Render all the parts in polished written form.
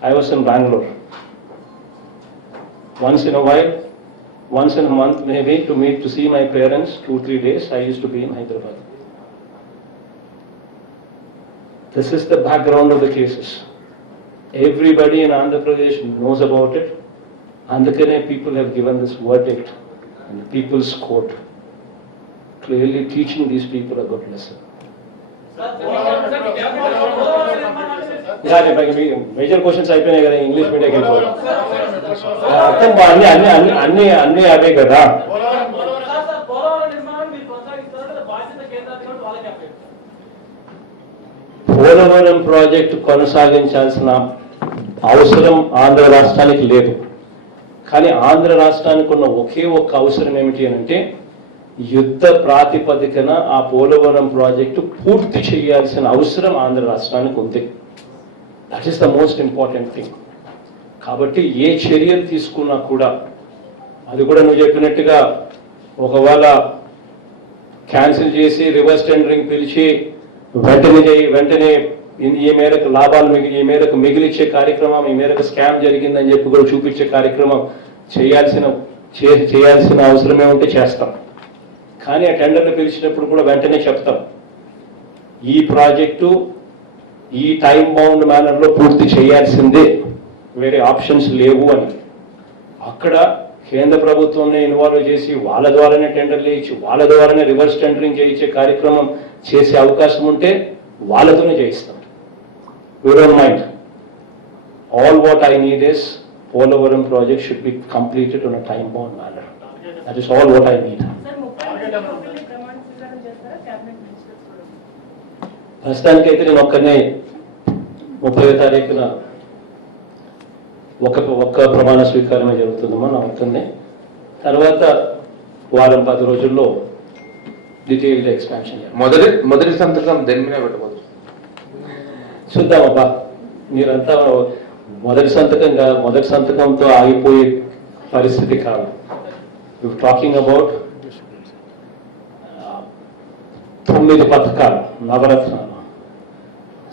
I was in Bangalore. Once in a while, once in a month maybe, to see my parents, 2-3 days, I used to be in Hyderabad. This is the background of the cases. Everybody in Andhra Pradesh knows about it. Andhra people have given this verdict in the People's Court, clearly teaching these people a good lesson. Major questions అయిపోయినాయి కదా English medium అర్థం అన్ని అవే కదా. Polavaram project కొనసాగించాల్సిన అవసరం ఆంధ్ర రాష్ట్రానికి లేదు. కానీ ఆంధ్ర రాష్ట్రానికి ఉన్న ఒకే ఒక్క అవసరం ఏమిటి అని అంటే యుద్ధ ప్రాతిపదికన ఆ పోలవరం ప్రాజెక్టు పూర్తి చేయాల్సిన అవసరం ఆంధ్ర రాష్ట్రానికి ఉంది. That is the most important thing. కాబట్టి ఏ చర్యలు తీసుకున్నా కూడా అది కూడా నువ్వు చెప్పినట్టుగా ఒకవేళ క్యాన్సిల్ చేసి రివర్స్ టెండరింగ్ పిలిచి వెంటనే ఈ మేరకు లాభాలు ఈ మేరకు మిగిలిచ్చే కార్యక్రమం, ఈ మేరకు స్కామ్ జరిగిందని చెప్పి కూడా చూపించే కార్యక్రమం చేయాల్సిన అవసరమే ఉంటే చేస్తాం. కానీ ఆ టెండర్లు పిలిచినప్పుడు కూడా వెంటనే చెప్తాం ఈ ప్రాజెక్టు ఈ టైం బౌండ్ మేనర్లో పూర్తి చేయాల్సిందే, వేరే ఆప్షన్స్ లేవు అని. అక్కడ కేంద్ర ప్రభుత్వంని ఇన్వాల్వ్ చేసి వాళ్ళ ద్వారానే టెండర్లు ఇచ్చి వాళ్ళ ద్వారానే రివర్స్ టెండరింగ్ చేయించే కార్యక్రమం చేసే అవకాశం ఉంటే వాళ్ళతోనే చేయిస్తాం. We don't mind. All what I need is Polavaram project should be completed on a time bound manner. That is all what I need. ప్రస్తుతానికైతే నేను ఒక్కనే 30వ తారీఖున ఒక్క ప్రమాణ స్వీకారమే జరుగుతుందమ్మా నా ఒక్కనే. తర్వాత వారం 10 రోజుల్లో డీటెయిల్డ్ ఎక్స్పాన్షన్. మొదటి సంతకం దేని మీద పెట్టబోతుంది చూద్దామబ్బా. మీరంతా మొదటి సంతకంతో ఆగిపోయే పరిస్థితి కాదు. యు టాకింగ్ అబౌట్ 9 పథకాలు నవరత్నాలు.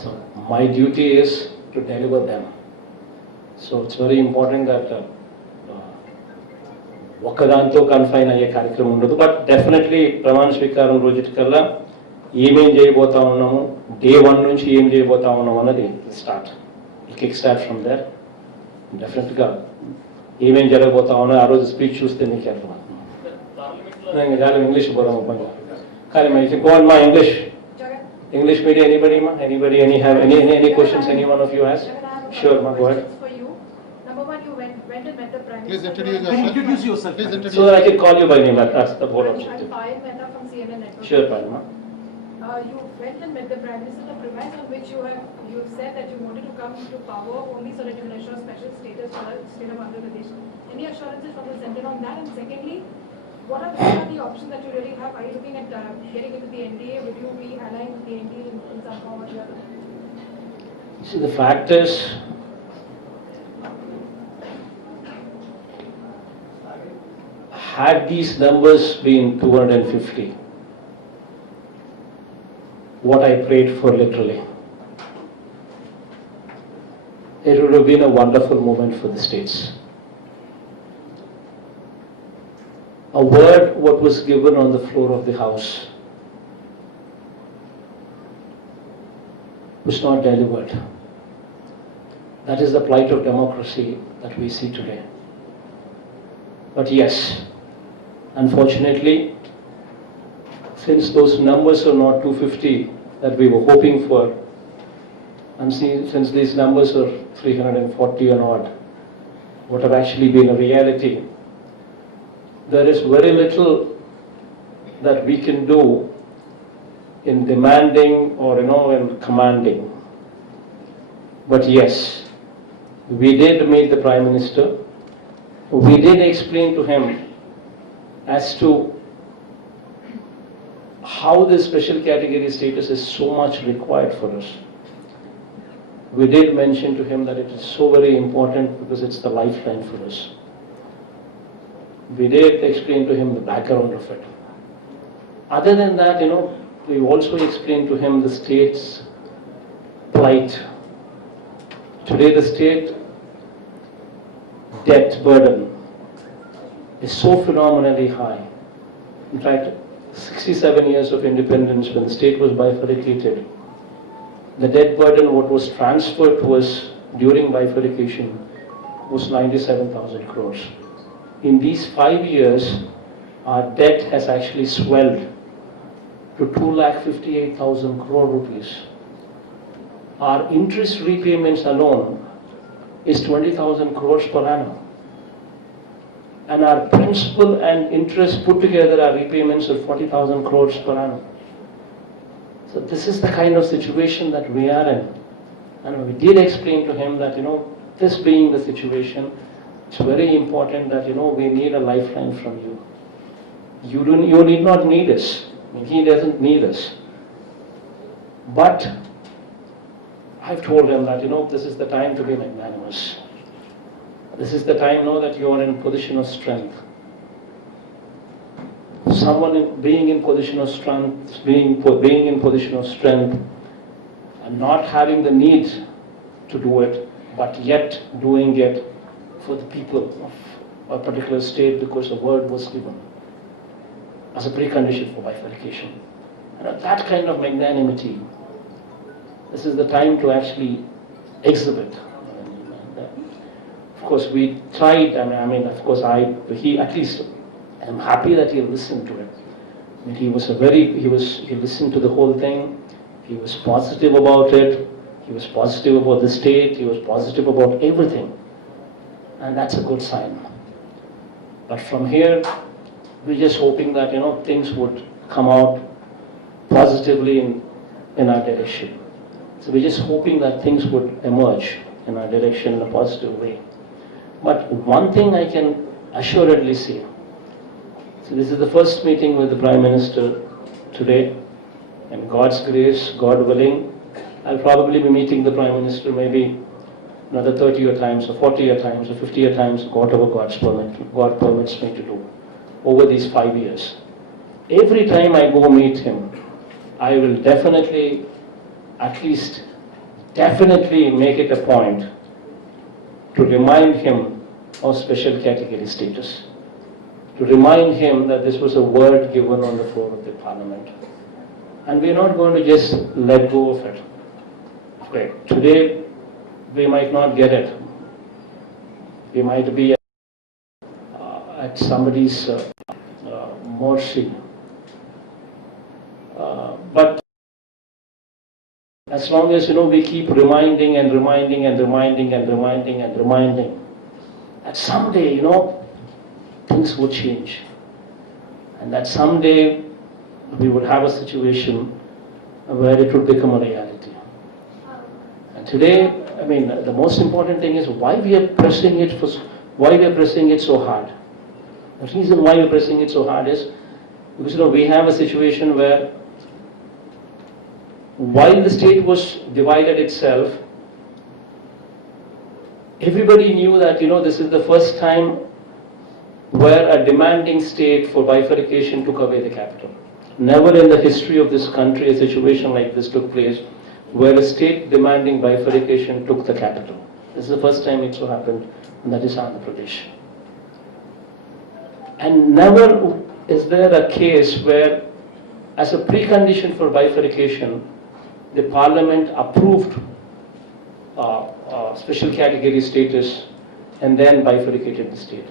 So my duty is to deliver them. So it's very important that ఒక్కదాంతో కన్ఫైన్ అయ్యే కార్యక్రమం ఉండదు. బట్ డెఫినెట్లీ ప్రమాణ స్వీకారం రోజుకల్లా ఏమేం చేయబోతా ఉన్నాము, డే 1 నుంచి ఏం చేయబోతా ఉన్నాము అన్నది కిక్ స్టార్ట్ ఫ్రమ్ దేర్. డెఫినెట్గా ఏమేం జరగబోతా ఉన్నా ఆ రోజు స్పీచ్ చూస్తే మీకు అర్థమవుతుంది. చాలా ఇంగ్లీష్ పోదాం పని కానీ మా English medium anybody any questions any one of you has? Sure, ma, go ahead. Number one, you went and met the Prime Please Minister. introduce yourself. So that I can call you by name. That's the whole objective. I'm Payal Mehta from CNN Network. Sure, Payal, ma. You went and met the Prime Minister. The premise on which you have said that you wanted to come to power only so that you can assure special status for the state of Andhra Pradesh. Any assurances from the centre on that? And secondly, what are the options that you really have? Are you looking at getting into the NDA? Would you be allying with the NDA in some form or the other? See, the fact is, had these numbers been 250, what I prayed for literally, it would have been a wonderful moment for the states. A word what was given on the floor of the House was not delivered. That is the plight of democracy that we see today. But yes, unfortunately, since those numbers are not 250 that we were hoping for, and since these numbers are 340 and odd, what have actually been a reality, there is very little that we can do in demanding or in commanding. But yes, we did meet the Prime Minister. We did explain to him as to how this special category status is so much required for us. We did mention to him that it is so very important because it's the lifeline for us. We did explain to him the background of it. Other than that, we also explained to him the state's plight Today the state debt burden is so phenomenally high. In fact, 67 years of independence, when the state was bifurcated, the debt burden what was transferred to us during bifurcation was 97,000 crores. In these 5 years, our debt has actually swelled to 2,58,000 crore rupees. Our interest repayments alone is 20,000 crores per annum. And our principal and interest put together are repayments of 40,000 crores per annum. So this is the kind of situation that we are in. And we did explain to him that, this being the situation, it's very important that, we need a lifeline from you. You need not need us. I mean, he doesn't need us. But I've told him that, this is the time to be magnanimous. This is the time now that you are in position of strength. Someone being in position of strength, being in position of strength, and not having the need to do it, but yet doing it for the people of a particular state because a word was given as a precondition for bifurcation. And that kind of magnanimity, this is the time to actually exhibit. Of course, we tried. Of course, he at least. I'm happy that he listened to it. I mean, he listened to the whole thing. He was positive about it. He was positive about the state. He was positive about everything, and that's a good sign. But from here, we're just hoping that things would come out positively in our direction. So we're just hoping that things would emerge in our direction in a positive way. But one thing I can assuredly say, so this is the first meeting with the Prime Minister today, and God's grace, God willing, I'll probably be meeting the Prime Minister maybe another 30 times or 40 times or 50 times, whatever God permits me to do over these 5 years. Every time I go meet him, I will definitely make it a point to remind him of special category status, to remind him that this was a word given on the floor of the Parliament. And we're not going to just let go of it. Okay, today we might not get it. We might be at somebody's mercy. But as long as we keep reminding and reminding and reminding and reminding and reminding, that someday things would change, and that someday we would have a situation where it would become a reality. And today, the most important thing is why we are pressing it so hard. The reason why we're pressing it so hard is because we have a situation where while the state was divided itself, everybody knew that this is the first time where a demanding state for bifurcation took away the capital. Never in the history of this country a situation like this took place where a state demanding bifurcation took the capital. This is the first time it so happened, and that is Andhra Pradesh. And never is there a case where, as a precondition for bifurcation, the Parliament approved special category status and then bifurcated the state.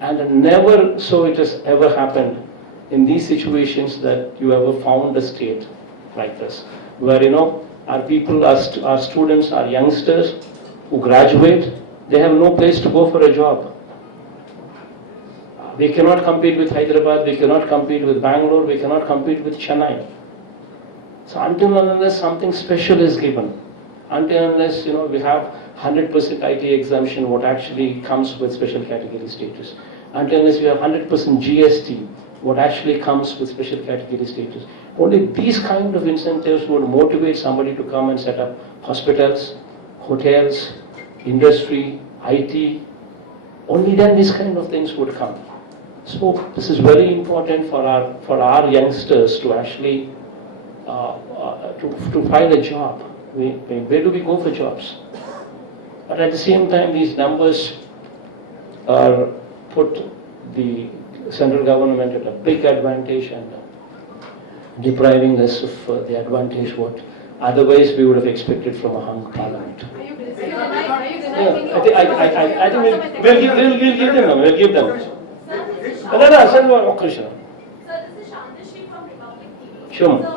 And never so it has ever happened in these situations that you ever found a state like this, where our people, our students, our youngsters who graduate, they have no place to go for a job. We cannot compete with Hyderabad, we cannot compete with Bangalore, we cannot compete with Chennai. So until and unless something special is given, until unless we have 100% IT exemption, what actually comes with special category status, until unless we have 100% GST, what actually comes with special category status, only these kind of incentives would motivate somebody to come and set up hospitals, hotels, industry, IT. Only then these kind of things would come. So this is very important for our youngsters to actually to find a job. Where do we go for jobs? But at the same time, these numbers are put the central government at a big advantage and depriving us of the advantage what otherwise we would have expected from a hung parliament. Are you denying I think we'll give them. We'll give them. Sir, this is No, no, sir, no, Krishna. Sir, this is Shandrashri from Republic TV. Sure. Sir,